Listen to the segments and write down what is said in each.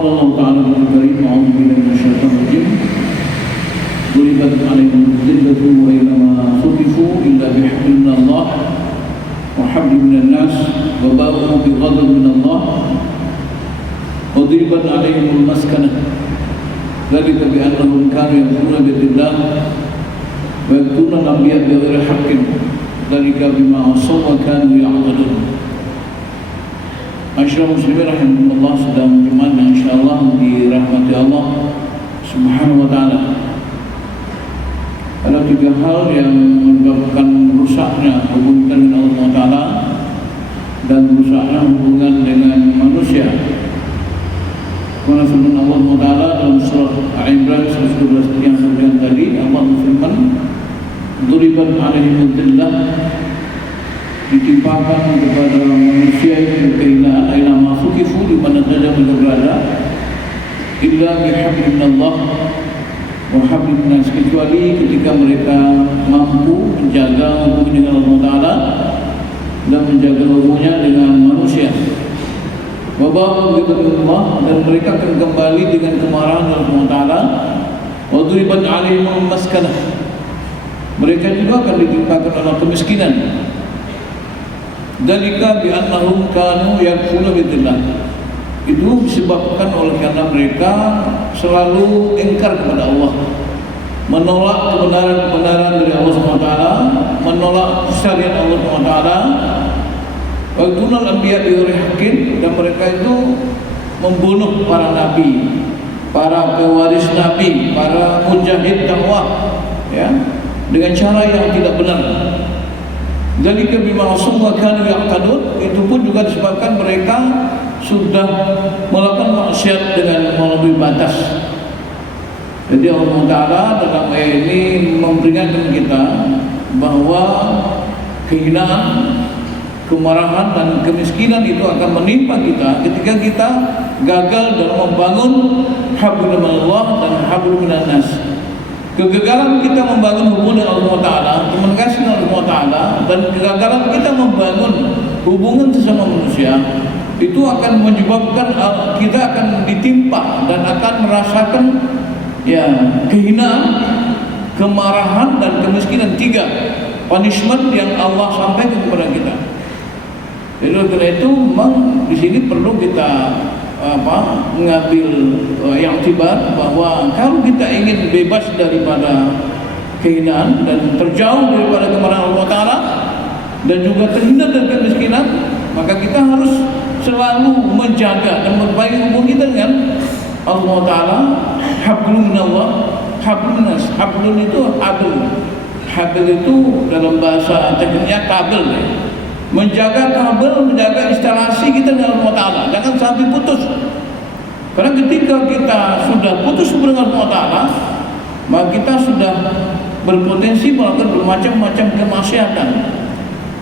قال الله تعالى في الكريم أعوذ بالله من الشيطان الرجيم ضربت عليهم الذلة وأينما ثقفوا إلا بحبل من الله وحبل من الناس وباءوا بغضب من الله وضربت عليهم المسكنة ذلك بأنهم كانوا يكفرون بآيات الله ويقتلون الأنبياء بغير حق ذلك بما عصوا وكانوا يعتدون. Masyaallah muslimin rahimahullah, sedang Jumat yang insyaallah dirahmati Allah Subhanahu wa taala. Ada tiga hal yang menyebabkan rusaknya hubungan dengan Allah Taala dan rusaknya hubungan dengan manusia. Karena firman Allah Taala dalam surah Al-Imran 112 yang kemudian tadi Allah berfirman, "Duribat 'alaihim dzillah", ditimpakan kepada manusia itu kehinaan aina ma fukifu, di mana saja mereka berada, illa bihablin minallah wa hablin nas, kecuali ketika mereka mampu menjaga hubungan dengan Allah Taala dan menjaga hubungannya dengan manusia. Wa ba'u bi Allah, dan mereka akan kembali dengan kemarahan Allah Taala. Wa duribat 'alaihim maskanah, mereka juga akan ditimpakan oleh kemiskinan. Dalika bi annahum kanu yakfuruna billah, itu disebabkan oleh karena mereka selalu ingkar kepada Allah, menolak kebenaran-kebenaran dari Allah SWT, menolak syariat Allah SWT. Waktu al-anbiya bighairi haqqin, dan mereka itu membunuh para nabi, para pewaris nabi, para mujahid dakwah, ya, dengan cara yang tidak benar. Jadi bima asum kanu yaqtadun, itu pun juga disebabkan mereka sudah melakukan maksiat dengan melampaui batas. Jadi Allah Taala dalam ayat ini memperingatkan kita bahwa kehinaan, kemarahan dan kemiskinan itu akan menimpa kita ketika kita gagal dalam membangun hablum minallah dan hablum minan nas. Kegagalan kita membangun hubungan dengan Allah Ta'ala, komunikasi dengan Allah Ta'ala, dan kegagalan kita membangun hubungan sesama manusia, itu akan menyebabkan kita akan ditimpa dan akan merasakan, ya, kehinaan, kemarahan dan kemiskinan. Tiga punishment yang Allah sampaikan kepada kita. Jadi karena itu memang di sini perlu kita mengambil yang tiba bahwa kalau kita ingin bebas daripada kehinaan dan terjauh daripada kemarahan Allah Ta'ala dan juga terhindar dari kemiskinan, maka kita harus selalu menjaga dan memperbaiki hubungan kita dengan Allah Ta'ala. Hablum minallah, hablum nas. Hablum itu habl. Habl itu dalam bahasa tekniknya kabel, ya. Menjaga kabel, menjaga instalasi kita dengan Allah Ta'ala, jangan sampai putus. Karena ketika kita sudah putus dengan Allah Ta'ala, maka kita sudah berpotensi melakukan bermacam-macam kemaksiatan.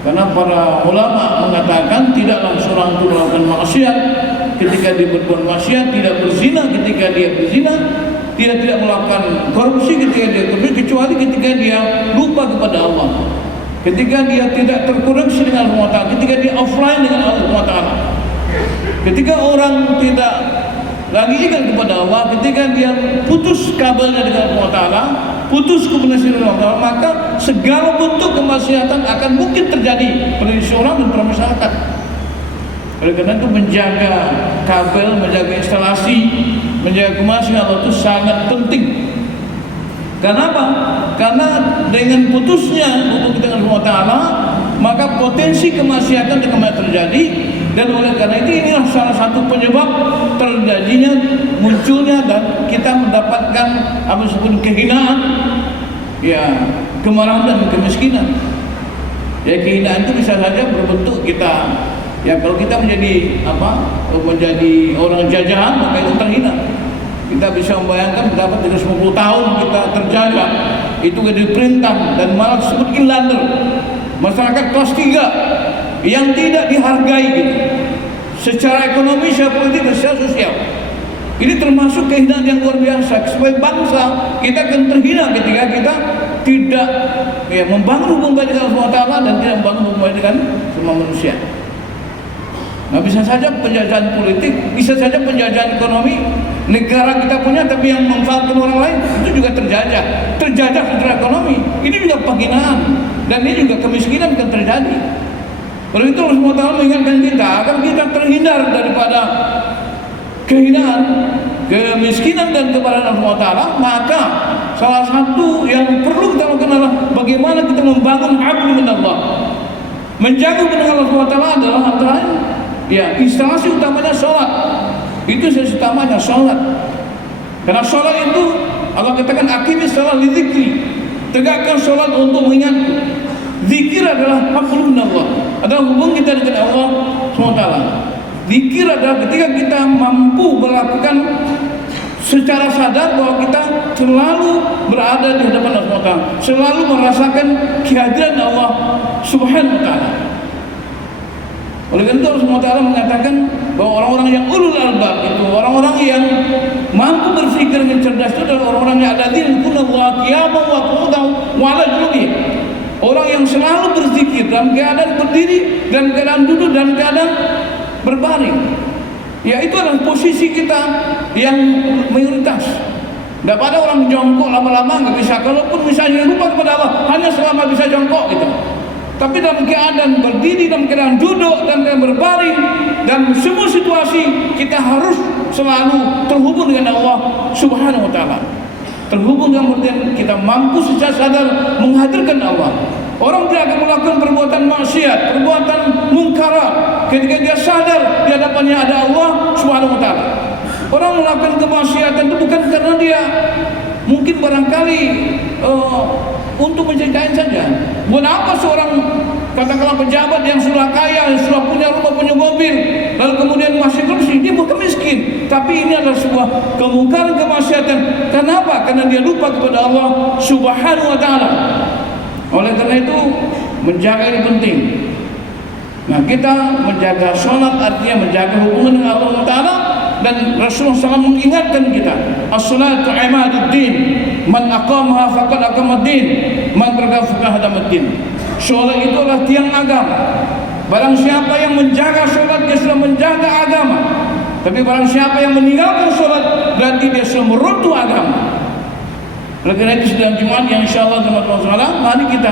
Karena para ulama mengatakan tidaklah seorang itu melakukan maksiat ketika dia berbuat maksiat, tidak berzina ketika dia berzina, dia tidak melakukan korupsi ketika dia korupsi, kecuali ketika dia lupa kepada Allah. Ketika dia tidak terkoneksi dengan Allah Ta'ala, ketika dia offline dengan Allah Ta'ala, ketika orang tidak lagi ingat kepada Allah, ketika dia putus kabelnya dengan Allah Ta'ala, putus komunikasi dengan Allah Ta'ala, maka segala bentuk kemaksiatan akan mungkin terjadi pada seorang dan pada masyarakat. Oleh karena itu menjaga kabel, menjaga instalasi, menjaga kemaksiatan Allah itu sangat penting. Kenapa? Karena dengan putusnya hubungan kita dengan Allah Ta'ala, maka potensi kemaksiatan akan terjadi. Dan oleh karena itu inilah salah satu penyebab terjadinya, munculnya dan kita mendapatkan apa disebut kehinaan, ya, kemarahan dan kemiskinan. Ya, kehinaan itu bisa saja berbentuk kita, ya, kalau kita menjadi menjadi orang jajahan, maka itu terhina. Kita bisa membayangkan berapa 350 tahun kita terjaga, itu diperintah dan malah disebut inlander, masyarakat kelas 3 yang tidak dihargai gitu, secara ekonomi, secara politik dan secara sosial. Ini termasuk kehinaan yang luar biasa. Sebagai bangsa kita akan terhina ketika kita tidak, ya, membangun hubungan dengan Allah Ta'ala dan tidak membangun hubungan dengan semua manusia. Nah, bisa saja penjajahan politik, bisa saja penjajahan ekonomi. Negara kita punya tapi yang memanfaatkan orang lain, itu juga terjajah secara ekonomi. Ini juga penghinaan dan ini juga kemiskinan akan terjadi. Oleh itu Allah SWT mengingatkan kita agar kita terhindar daripada kehinaan, kemiskinan dan kepada Allah SWT. Maka salah satu yang perlu kita lakukan adalah bagaimana kita membangun hablum minallah. Menjaga benar Allah SWT adalah antara instalasi utamanya sholat. Itu instalasi utamanya sholat. Karena sholat itu Allah katakan aqimis sholat li dzikri. Tegakkan sholat untuk mengingatku. Zikir adalah hablum minallah, adalah hubungan kita dengan Allah SWT. Zikir adalah ketika kita mampu melakukan secara sadar bahwa kita selalu berada di hadapan Allah SWT, selalu merasakan kehadiran Allah Subhanahu wa Ta'ala. Oleh karena itu Allah SWT mengatakan bahwa orang-orang yang ulul albab itu, orang-orang yang mampu berpikir dengan cerdas itu adalah orang-orang yang alladzina yadhkurullaha qiyaman wa qu'udan wa 'ala junubihim. Orang yang selalu berzikir dalam keadaan berdiri, dalam keadaan duduk, dalam keadaan berbaring. Ya, itu adalah posisi kita yang mayoritas. Tidak pada orang jongkok lama-lama nggak bisa. Kalaupun misalnya lupa kepada Allah, hanya selama bisa jongkok gitu. Tapi dalam keadaan berdiri, dalam keadaan duduk, dalam keadaan berbaring, dan semua situasi kita harus selalu terhubung dengan Allah Subhanahu wa Ta'ala. Terhubung dengan berarti kita mampu secara sadar menghadirkan Allah. Orang tidak akan melakukan perbuatan maksiat, perbuatan mungkarat ketika dia sadar di hadapannya ada Allah Subhanahu wa Ta'ala. Orang melakukan kemaksiatan itu bukan karena dia mungkin barangkali untuk mencari kain saja. Buat apa seorang katakanlah pejabat yang sudah kaya, sudah punya rumah, punya mobil, lalu kemudian masih bersih, dia bukan miskin. Tapi ini adalah sebuah kemungkaran kemaksiatan. Kenapa? Karena dia lupa kepada Allah Subhanahu wa Ta'ala. Oleh karena itu menjaga ini penting. Nah, kita menjaga sholat artinya menjaga hubungan dengan Allah Ta'ala. Dan Rasulullah SAW mengingatkan kita, as-salatu imaduddin, man aqamaha faqad aqamaddin, man tarakaha faqad hadamaddin. Sholat itu adalah tiang agama. Barang siapa yang menjaga sholat, dia sudah menjaga agama. Tapi barang siapa yang meninggalkan sholat, berarti dia sudah meruntuh agama. Oleh karena itu sedang Jumat yang insyaAllah teman-teman, mari kita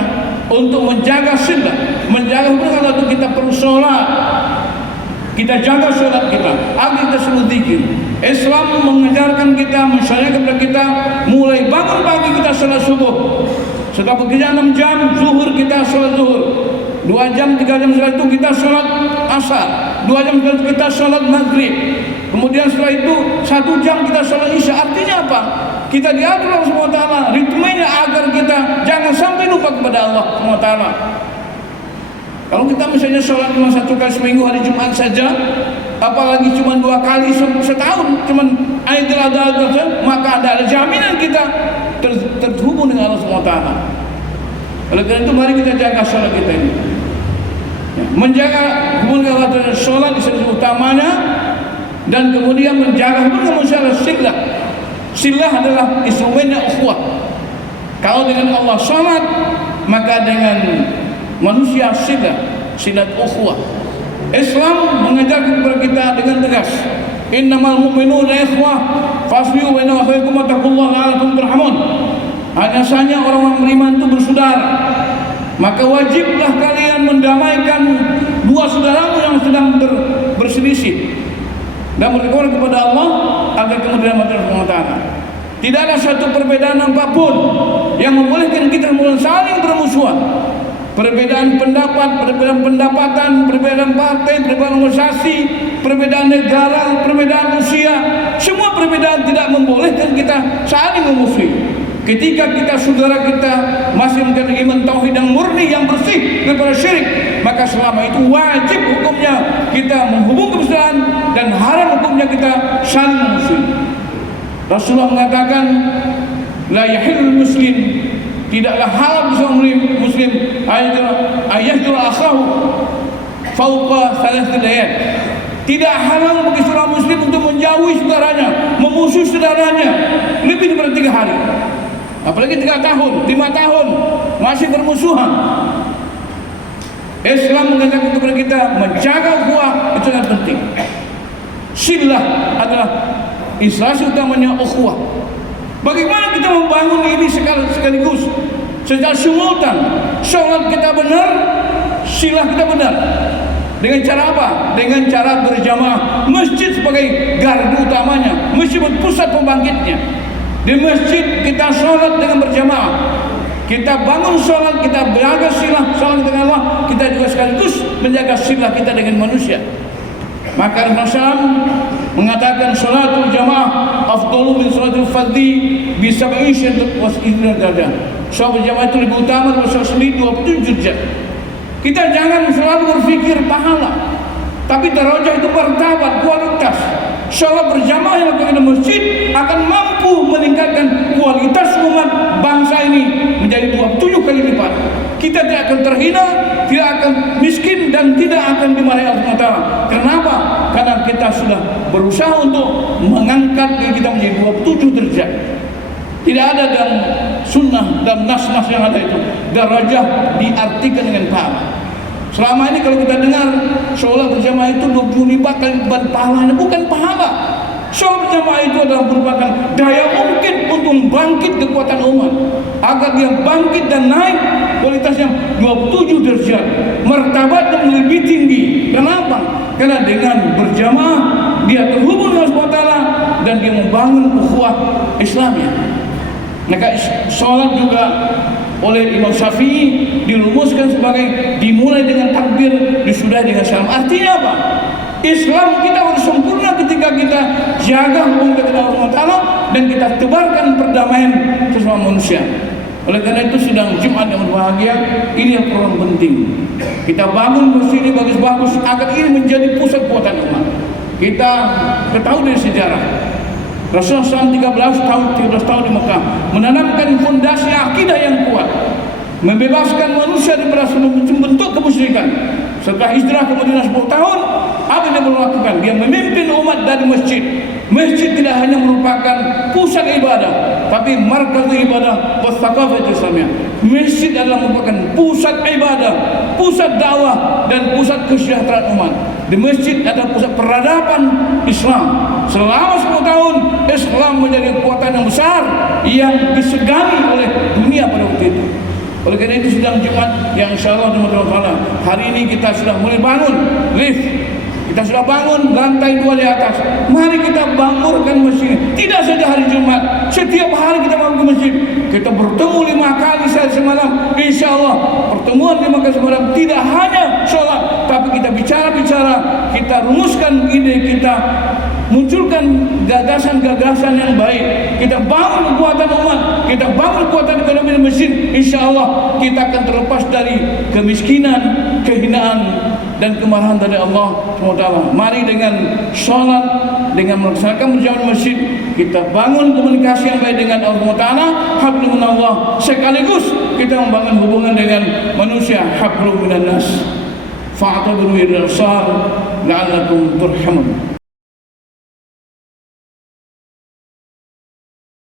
untuk menjaga silah, menjaga hubungan Allah itu kita perlu sholat. Kita jaga sholat kita, agar kita selalu zikir. Islam mengajarkan kita, mensyariatkan kepada kita, mulai bangun pagi kita sholat subuh. Setelah bekerja 6 jam, zuhur kita sholat zuhur. 2 jam, 3 jam setelah itu kita sholat asar. 2 jam setelah itu kita sholat maghrib. Kemudian setelah itu 1 jam kita sholat isya. Artinya apa? Kita diatur oleh Allah SWT, ritmenya agar kita jangan sampai lupa kepada Allah SWT. Kalau kita misalnya sholat cuma 1 kali seminggu hari Jumat saja, apalagi cuma 2 kali setahun, cuma Aidil Adha saja, maka ada jaminan kita terhubung dengan Allah SWT. Oleh karena itu mari kita jaga sholat kita ini. Menjaga hubungan dengan Allah, sholat di sisi utamanya, dan kemudian menjaga hubungan manusia silah. Silah adalah instrumennya ukhuwah. Kalau dengan Allah sholat, maka dengan manusia silat ukhuwah. Islam mengajarkan kepada kita dengan tegas, innamal mu'minuna ikhwah fasbihu baina akhawaykum wattaqullaha la'allakum turhamun. Hanya saja orang-orang beriman itu bersaudara, maka wajiblah kalian mendamaikan dua saudaramu yang sedang berselisih dan berdoa kepada Allah agar kemudian Allah Ta'ala. Tidak ada satu perbedaan apapun yang membolehkan kita saling bermusuhan. Perbedaan pendapat, perbedaan pendapatan, perbedaan partai, perbedaan organisasi, perbedaan negara, perbedaan usia, semua perbedaan tidak membolehkan kita saling memusuhi. Ketika kita saudara kita masih memiliki iman tauhid yang murni, yang bersih daripada syirik, maka selama itu wajib hukumnya kita menghubungkan persaudaraan dan haram hukumnya kita saling memusuhi. Rasulullah mengatakan, la yahillul muslim, tidaklah halal seorang muslim ayahdul akhahu fauqa thalath layal. Tidak halal bagi seorang muslim untuk menjauhi saudaranya, memusuhi saudaranya lebih daripada 3 hari. Apalagi 3 tahun, 5 tahun masih bermusuhan. Islam mengatakan kepada kita menjaga ukhuwah itu sangat penting. Silah adalah instansi utamanya ukhuwah. Bagaimana kita membangun ini sekaligus secara simultan? Sholat kita benar, silah kita benar. Dengan cara apa? Dengan cara berjamaah. Masjid sebagai gardu utamanya, masjid pusat pembangkitnya. Di masjid kita sholat dengan berjamaah. Kita bangun sholat, kita berjaga silah sholat dengan Allah, kita juga sekaligus menjaga silah kita dengan manusia. Maka Rasulullah mengatakan sholatul jamaah afdalu min sholatul fardhi bi 70 derajat. Sholat berjamaah itu lebih utama daripada sholat sendiri 27 derajat. Kita jangan selalu berpikir pahala, tapi derajat itu martabat, kualitas. Sholat berjamaah yang dilakukan di masjid akan mampu meningkatkan kualitas umat bangsa ini menjadi 27 kali lipat. Kita tidak akan terhina, tidak akan miskin, dan tidak akan dimarahi Allah SWT. Kenapa? Karena kita sudah berusaha untuk mengangkat diri kita menjadi 27 derajat. Tidak ada dalam sunnah, dalam nas-nas yang ada itu darajah diartikan dengan pahala. Selama ini kalau kita dengar sholat berjamaah itu 25 kali lipat pahalanya, bukan pahala. Sholat berjamaah itu adalah merupakan daya mungkin untuk membangkit kekuatan umat agar dia bangkit dan naik kualitasnya 27 derajat, martabatnya lebih tinggi. Kenapa? Karena dengan berjamaah dia terhubung dengan Allah SWT dan dia membangun ukhuwah Islamnya. Maka sholat juga oleh Imam Syafi'i dirumuskan sebagai dimulai dengan takbir, disudahi dengan salam. Artinya apa? Islam kita harus sempurna ketika kita jaga hubungan dengan Allah Ta'ala dan kita tebarkan perdamaian sesama manusia. Oleh karena itu sedang Jumat yang berbahagia, ini yang program penting. Kita bangun masjid ini bagus-bagus agar ini menjadi pusat kekuatan umat. Kita ketahui dari sejarah Rasulullah SAW 13 tahun di Mekah menanamkan fondasi akidah yang kuat, membebaskan manusia daripada seluruh bentuk kemusyrikan. Setelah hijrah ke Madinah 10 tahun, apa yang dia lakukan? Dia memimpin umat dari masjid. Masjid tidak hanya merupakan pusat ibadah, tapi markaz ibadah wasaqafah Islamiyah. Masjid adalah merupakan pusat ibadah, pusat dakwah, dan pusat kesejahteraan umat. Di masjid ada pusat peradaban Islam. Selama 10 tahun Islam menjadi kekuatan yang besar yang disegani oleh dunia pada waktu itu. Oleh karena itu sedang Jumat yang insyaallah hari ini kita sudah mulai bangun lift. Kita sudah bangun lantai 2 di atas. Mari kita bangunkan masjid. Tidak saja hari Jumat, setiap hari kita bangun ke masjid. Kita bertemu 5 kali semalam. InsyaAllah pertemuan 5 kali semalam tidak hanya sholat, tapi kita bicara-bicara, kita rumuskan ide kita, munculkan gagasan-gagasan yang baik. Kita bangun kekuatan umat, kita bangun kekuatan ekonomi di masjid. InsyaAllah kita akan terlepas dari kemiskinan, kehinaan, dan kemarahan dari Allah SWT. Mari dengan sholat, dengan melaksanakan berjamaah masjid, kita bangun komunikasi yang baik dengan Allah SWT, hablum minallah, sekaligus kita membangun hubungan dengan manusia, hablum minan nas. Fa'tabiru ila al-absar la'allakum turhamun.